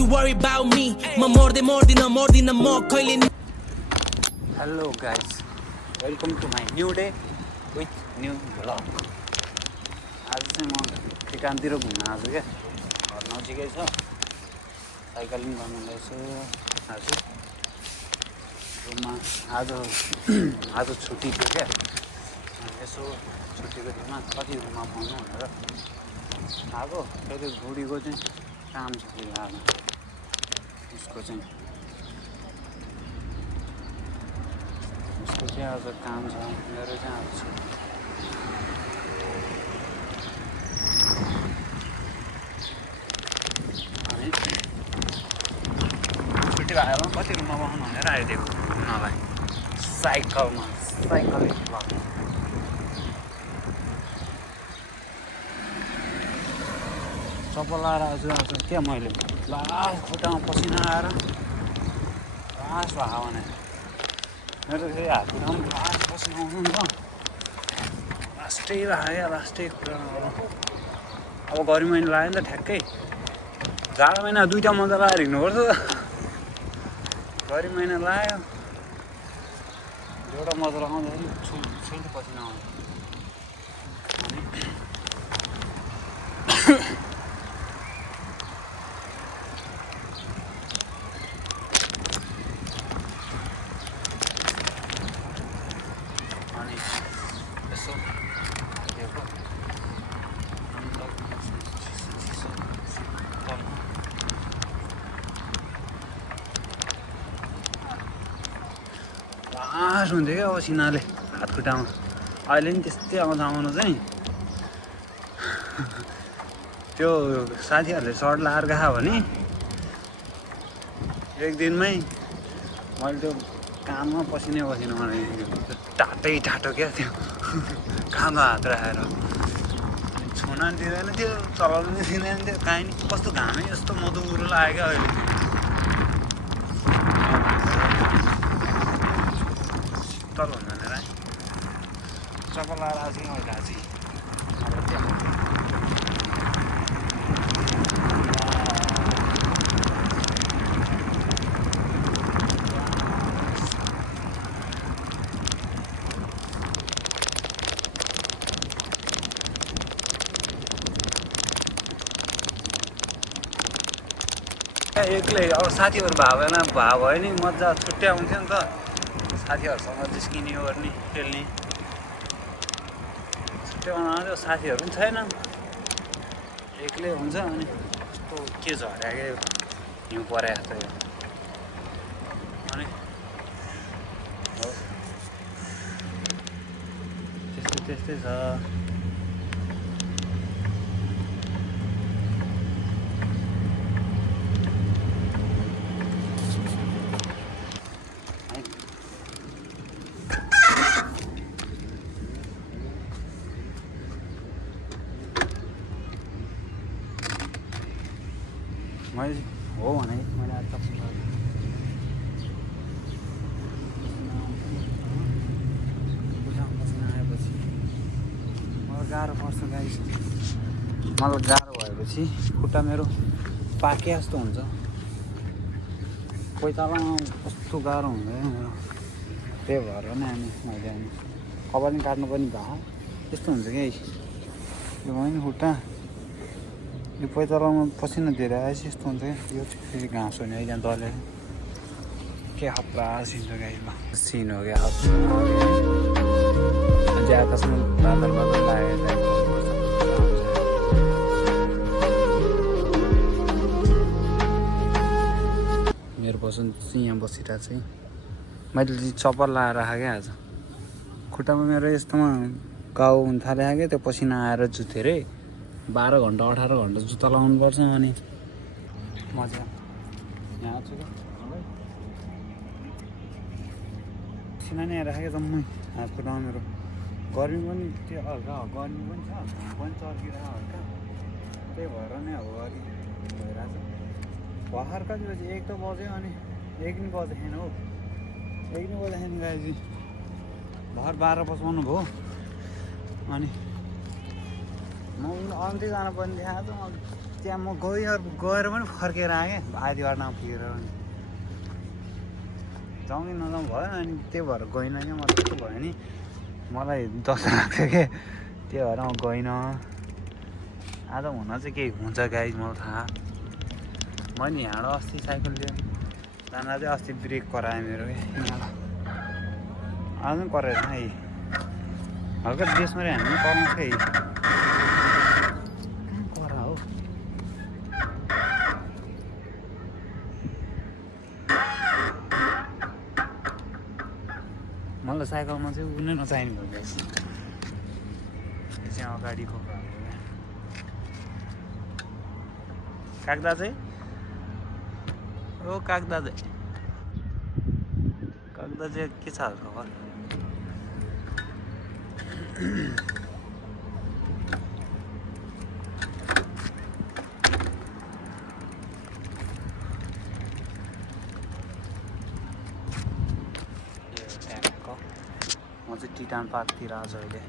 you worry about me म मर्दिन म कहिले नि hello guys welcome to my new day with new vlog आज चाहिँ म ठिकानतिर घुम्न आएको क्या घर नजिकै छ साइकलिङ गर्नु गएछु आज रुममा आज छुट्टी थियो क्या यसो छुट्टीको दिनमा कति रुममा पाउनु भनेर आएको फेरि बुढीको चाहिँ काम छ फेरि आज उसको चाहिँ आज काम छ मेरो चाहिँ आज छुट्टी अनि छुट्टी भएर कति रुममा पाउनु भनेर आइदिएको नभए साइकलिङ भ्लग चप्पल लाएर आज क्या मैले लास्ट खुट्टामा पसिना आएर लास्ट भयो भने मेरो फेरि हात खुट्टामा लास्ट पसिना आउनु नि त लास्टै लाग्यो लास्टै खुट्टामा अब गरी महिना लाग्यो नि त ठ्याक्कै जाडो महिना दुईवटा मजा लगाएर हिँड्नुपर्छ गरी महिना लाग्यो एउटा मजा लगाउँदाखेरि छुल्छ पसिना आउँछ अनि यसो लास्ट हुन्थ्यो क्या असिनाले हात खुट्टामा अहिले नि त्यस्तै आउनु चाहिँ त्यो साथीहरूले सर्ट लाएर गएको भने एक दिनमै मैले त्यो कानमा पसिनै टाटो क्या त्यो कानमा हात राखेर छुन नि दिँदैन थियो चलाउनु नि दिँदैन थियो काहीँ नि कस्तो घामै यस्तो मधुरो लाग्यो क्या अहिले शीतल हुन्छ भनेर चप्पल लाएर आएको छु मैले घाँसी अब त्यहाँ एक्लै अब साथीहरू भयो नि मजा छुट्टै आउँथ्यो नि त साथीहरूसँग जिस्किने गर्ने खेल्ने छुट्टै आउँथ्यो साथीहरू पनि छैन एक्लै हुन्छ अनि कस्तो के झर्या क्या हिउँ परेको छ यो अनि हो त्यस्तै छ मैले हो भने मैले आज चप्पल आएपछि मलाई गाह्रो पर्छ गाइस मलाई गाह्रो भएपछि खुट्टा मेरो पाके जस्तो हुन्छ कोही तलमा कस्तो गाह्रो हुँदैन मेरो त्यही भएर नै मैले कपाल नि काट्नु पनि भयो त्यस्तो हुन्छ क्या यो भयो नि खुट्टा यो पैतालामा पसिना धेरै आएपछि यस्तो हुन्छ क्या यो चाहिँ फेरि घाँस हो नि अहिले दलेर के हप्रा सिन छ गाईमा सिन हो क्या अझै आकाशमा बादल लागेर मेरो बसन चाहिँ यहाँ बसिरहेको छ मैले चाहिँ चप्पल लाएर राखेँ क्या आज खुट्टामा मेरो यस्तोमा घाउ हुन थालेको क्या त्यो पसिना आएर जुथेरै 12 घन्टा 18 घन्टा जुत्ता लगाउनु पर्छ अनि मजा यहाँ छु सिना नै राखेको जम्मै हात खुट्टामा मेरो गर्मी पनि त्यो हल्का गर्मी पनि छ घाम पनि चर्किरहेको हल्का त्यही भएर नै अब अलिक भइरहेको छ भर्खर कति बजी 1 त बज्यो अनि 1 नि बजेन हो 1 नि बजेन गाइजी भर 12 बजाउनु भयो अनि म अन्ति जानु पर्ने थियो आज त्यहाँ म गएर पनि फर्केर आएँ आधी बाटोमा पुगेर पनि जाउँ कि नजाउँ भयो अनि त्यही भएर गइनँ क्या मलाई त्यस्तो भयो नि मलाई दस लाग्थ्यो क्या त्यही भएर म गइनँ आज हुन चाहिँ केही हुन्छ गाइज मलाई थाहा मैले यहाँबाट अस्ति साइकल लिएँ जाँदा चाहिँ अस्ति ब्रेक कराएँ मेरो क्या यहाँबाट आज पनि कराएर है हल्का देशमा हामी कराउँछ है कहाँ करा हो मलाई साइकलमा चाहिँ उ नै नचाहिने भयो गाइस त्यो चाहिँ अगाडिको कागदा चाहिँ ओ कागदा चाहिँ के छ हाल खबर म चाहिँ टिटान पार्कतिर आज अहिले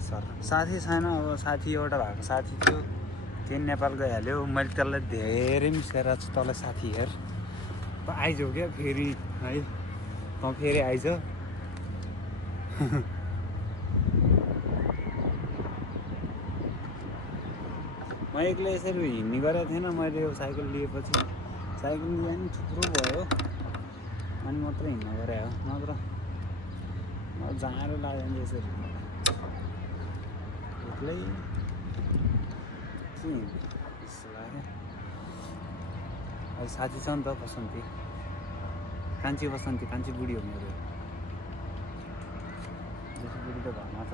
सर साथी छैन अब साथी एउटा भएको साथी थियो त्यही नेपाल गइहाल्यो मैले त्यसलाई धेरै मिसेर चाहिँ तँलाई साथी हेर आइज क्या फेरि है त फेरि आइज म एक्लै यसरी हिँड्ने गरेको थिएन मैले यो साइकल लिएपछि साइकल लिएर नि थुप्रो भयो अनि मात्रै हिँड्न गरे हो नत्र जाँरो लाग्यो नि यसरी एक्लै यस्तो लाग्यो अब साथी छ नि त बसन्ती कान्छी बसन्ती कान्छी बुढी हो मेरो बेसी बुढी त घरमा छ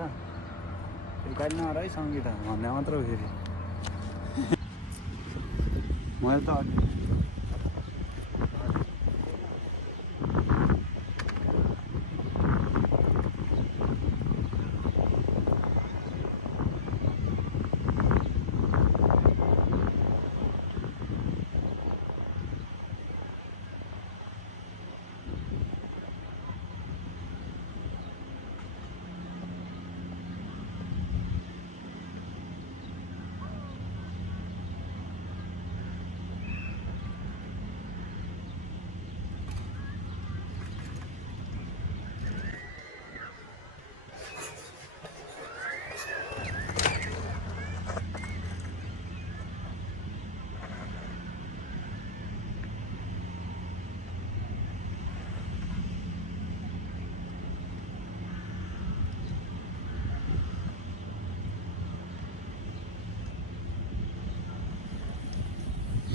फेरि गाडी नआएर है सङ्गीता भन्दा मात्र फेरि मैले त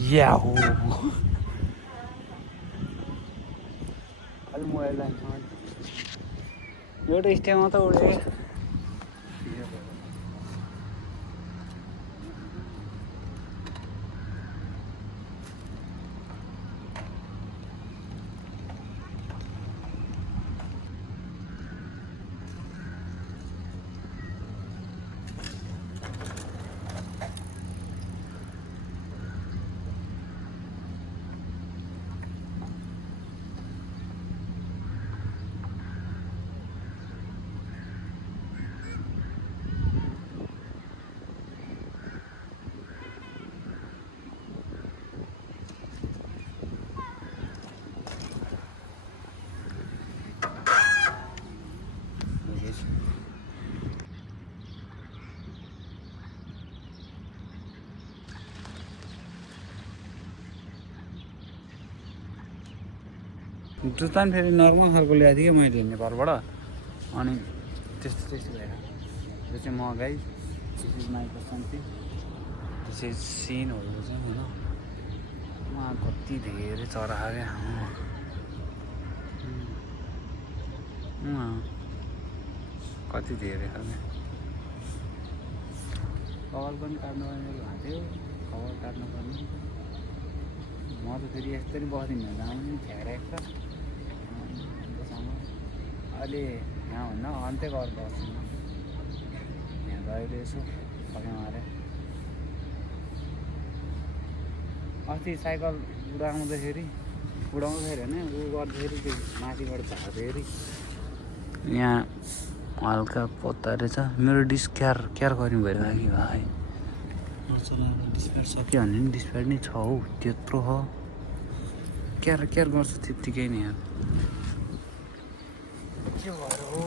याहू अलि मोबाइल एउटा स्टेमा त उडे जुत्ता पनि फेरि नर्मल खालको ल्याएको थिएँ क्या मैले नेपालबाट अनि त्यस्तो भएर त्यो चाहिँ मगाई this is my something this is सिनहरू चाहिँ होइन उहाँ कति धेरै चरा क्या कति धेरै खालको कवर पनि काट्नुपर्ने भएको थियो कवर काट्नुपर्ने म त फेरि यस्तरी बस्दिनँ जानु ठ्यारेको छ अहिले यहाँभन्दा अन्त्य गरेर बस्छु यहाँ त अहिले यसो फल्न मारे अस्ति साइकल उडाउँदाखेरि होइन उ गर्दाखेरि त्यो माथिबाट झार्दाखेरि यहाँ हल्का पत्ता रहेछ मेरो डिस्क क्यार गर्ने भइरहेको कि भाइ डिस्प्याड सक्यो भने नि डिस्प्याड नै छ हौ त्यत्रो हो केयर केयर गर्छ त्यत्तिकै नि यार के भएर हो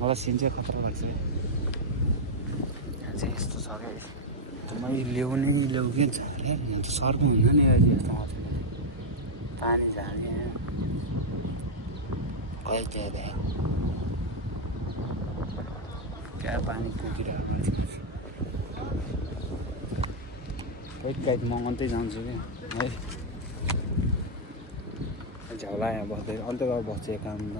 मलाई सिन चाहिँ खतरा लाग्छ यहाँ चाहिँ यस्तो छ क्या मैले ल्याउ कि झारे त सर्नु हुन्न नि अहिले यस्तो मजाले पानी झारे कहीँ ज्यादा क्या पानी पुगिरहेको मान्छे कहीँ मगाउँदै जान्छु कि है झ्याउला यहाँ बस्दै अन्त गएर बस्छ काम त